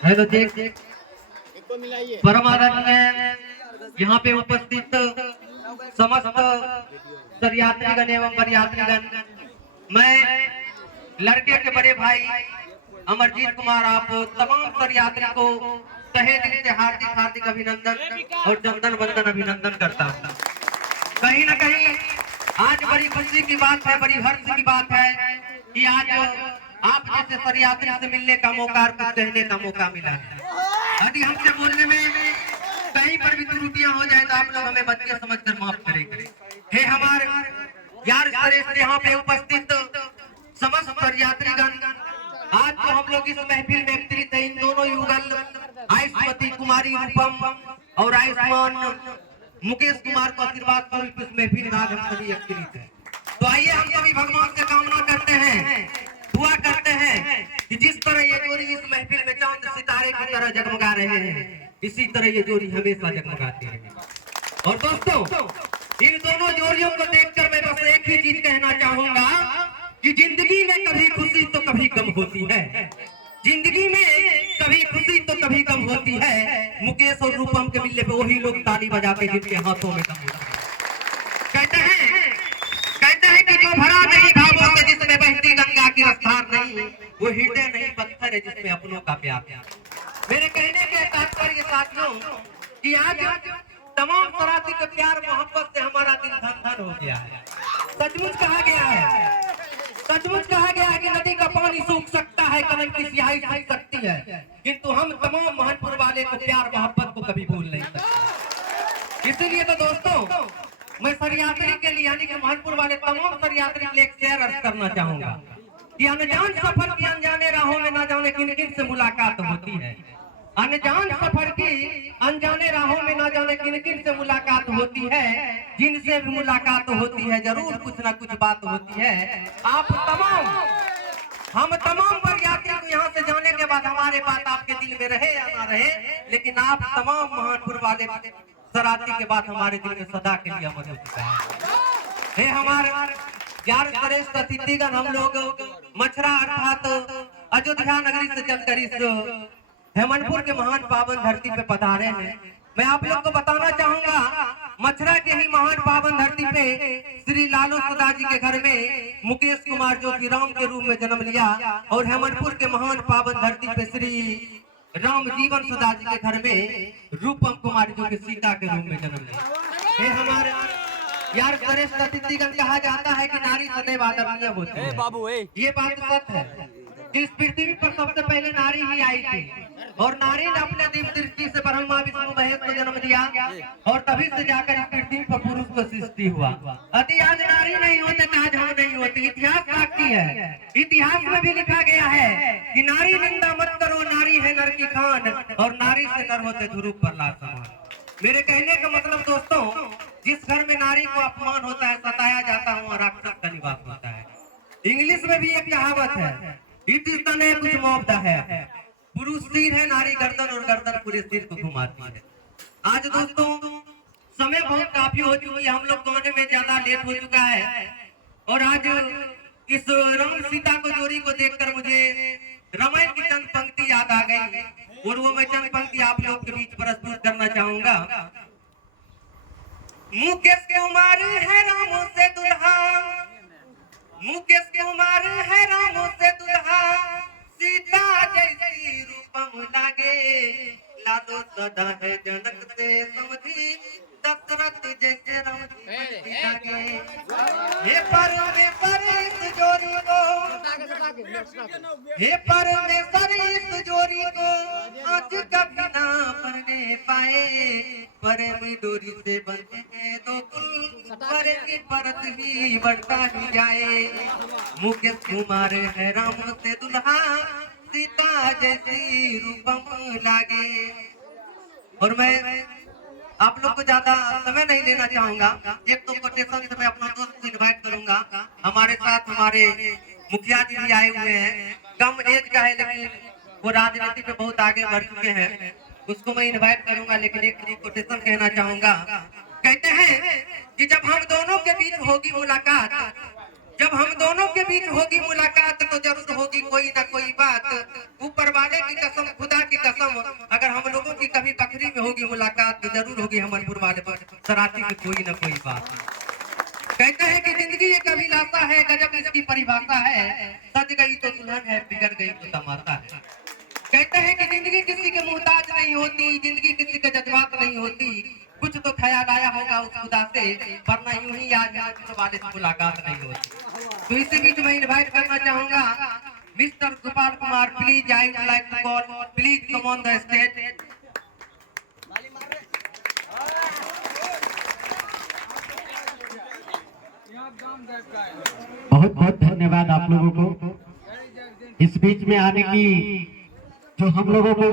Hello देख परमानंद यहाँ पे उपस्थित समस्त सरियात्रीगण एवं बरियात्रीगण, मैं लड़के के बड़े भाई अमरजीत कुमार आप तमाम सरियात्री को तहे दिल से हार्दिक हार्दिक अभिनंदन और चंदन वंदन अभिनंदन करता हूँ। कहीं न कहीं आज बड़ी खुशी की बात है, बड़ी हर्ष की बात है कि आज आप जैसे सरियात्री से मिलने का मौका और कुछ कहने का मौका मिला है। यदि हमसे बोलने में कहीं पर भी त्रुटियां हो जाए तो आप लोग हमें बच्चे समझकर माफ करेंगे। हे हमारे यार श्रेष्ठ यहाँ पे उपस्थित समस्त सरियात्रीगण, आज जो हम लोग इस महफिल में एकत्रित है, इन दोनों युगल आयुष्मती कुमारी रूपम और आयुष्मान मुकेश कुमार को आशीर्वाद स्वरूप इस महफिल में आज हम सभी एकत्रित हैं। तो आइए हम सभी भगवान से कामना करते हैं, दुआ करते हैं कि जिस तरह ये जोड़ी इस महफिल में चांद सितारे की तरह जगमगा रहे हैं, इसी तरह ये जोड़ी हमेशा जगमगाती रहे। और दोस्तों, इन दोनों जोड़ियों को देखकर मैं बस एक ही चीज कहना चाहूंगा कि जिंदगी में कभी खुशी तो कभी गम होती है, जिंदगी में कभी खुशी तो कभी गम होती है। मुकेश और रूपम के मिलने पे वही लोग ताली बजाते जिनके हाथों में दम होता है। कहते हैं कि जो भरा नहीं भावों से, जिसमें बहती गंगा की रफ्तार नहीं, वो हृदय नहीं पत्थर है जिसमें अपनों का प्यार। मेरे कहने के तात्पर्य साथियों कि आज तमाम सराती के प्यार मोहब्बत से हमारा दिल धन धन हो गया है। सचमुच कहा गया है, सचमुच कहा गया है कि नदी का पानी सूख सकता है, कलम की स्याही सूख सकती है, किंतु हम तमाम महनपुर वाले को प्यार मोहब्बत को कभी भूल नहीं सकते। इसीलिए तो दोस्तों, मैं सरियात्री के लिए यानी कि महनपुर वाले तमाम सरियात्री के लिए एक शेयर अर्ज करना चाहूंगा कि अनजान सफर की अनजाने राहों में ना जाने किन किन से मुलाकात होती है। अनजान सफर की अनजाने राहों में ना जाने किन किन से मुलाकात होती है, जिनसे भी मुलाकात होती है जरूर कुछ ना कुछ बात होती है। हम तमाम बरियात्री को यहाँ से जाने के बाद हमारे बात आपके दिल में रहे या ना रहे, लेकिन आप तमाम महनपुर वाले सराती के बाद हमारे दिल में सदा के लिए अमर हो चुका है। हमारे यार श्रेष्ठ अतिथिगण, हम लोग मछरा अर्थात अयोध्या नगरी से चलकर इस हेमनपुर के महान पावन धरती पे पधारे हैं। मैं आप लोग को बताना चाहूंगा, मछरा के ही महान पावन धरती पे श्री लालू सदा जी के घर में मुकेश कुमार जो कि राम के रूप में जन्म लिया, और हेमनपुर के महान पावन धरती पे श्री राम जीवन सदा जी के घर में रूपम कुमारी जो कि सीता के रूप में जन्म लिया। ये हमारे यार श्रेष्ठ अतिथिगण, कहा जाता है कि नारी सदैव आदरणीय होती है। ये बात सच है कि इस पृथ्वी पर सबसे पहले नारी ही आई थी, और नारी ने अपने दिव्य दृष्टि से ब्रह्मा विष्णु महेश को जन्म दिया, और तभी से जाकर इस पृथ्वी पर पुरुष को सृष्टि हुआ। अति आज नारी नहीं होते तो आज हम नहीं होते। इतिहास साक्षी है, इतिहास में भी लिखा गया है कि नारी निंदा मत करो, नारी है नर की खान, और नारी से नर होते ध्रुव प्रहलाद समान। मेरे कहने का मतलब दोस्तों, जिस घर में नारी को अपमान होता है, सताया जाता है, वहाँ राक्षस का निवास होता है। इंग्लिश में भी एक कहावत है, it is the name which moves the head. पुरुष सिर है, नारी गर्दन, और गर्दन पूरे सिर को घुमाती है। आज दोस्तों समय बहुत काफी हो चुकी है, हम लोग गाने में ज्यादा लेट हो चुका है, और आज इस राम सीता को जोड़ी को देखकर मुझे रामायण की चंद पंक्ति याद आ गई, और वो मैं चंद पंक्ति आप लोग के बीच प्रस्तुत करना चाहूंगा। मुकेश कुमार है रामों से दुल्हा, मुकेश कुमार है रामों से दुल्हा, सीता जैसी रूपम लागे, लादो सदा है जनक से समझी, दशरथ जैसे राम लागे। हे परमेश्वर इस जोड़ी को, हे परमेश्वर इस जोड़ी को आज कभी ना मरने पाए, परम डोरी से बंधे तो कुल पर की परत ही बढ़ता ही जाए। मुकेश कुमार है राम से दुल्हा, सीता जैसी रूपम लागे। और मैं आप लोग को ज्यादा समय नहीं लेना चाहूंगा, एक तो कोटेशन से मैं अपना दोस्त को इनवाइट करूंगा। हमारे साथ हमारे मुखिया जी भी आए हुए हैं, कम एज का है लेकिन वो राजनीति में बहुत आगे बढ़ चुके हैं, उसको मैं इनवाइट करूंगा। लेकिन एक कोटेशन कहना चाहूंगा, कहते हैं कि जब हम दोनों के बीच होगी मुलाकात, जब हम दोनों के बीच होगी मुलाकात, तो जरूर होगी कोई ना कोई बात। ऊपर वाले की कसम, खुदा की कसम, तो जरूर होगी हमरपुर वाले पर सराती में कोई न कोई बात। कहते हैं कि जिंदगी एक अभिलाषा है, गजब इसकी परिभाषा है, सज गई तो दुल्हन है, बिगड़ गई तो तमाशा है। कहते हैं कि जिंदगी किसी के मुहताज नहीं होती, जिंदगी किसी के जज्बात नहीं होती, कुछ तो ख्याल आया होगा उस खुदा से, वरना यूं ही आज हमसे वाले से मुलाकात नहीं होती। तो इसी बीच मैं इनवाइट करना चाहूंगा mister Gopal Kumar, please I would like to call, please come on the stage. बहुत बहुत धन्यवाद आप लोगों को इस बीच में आने की, जो हम लोगों को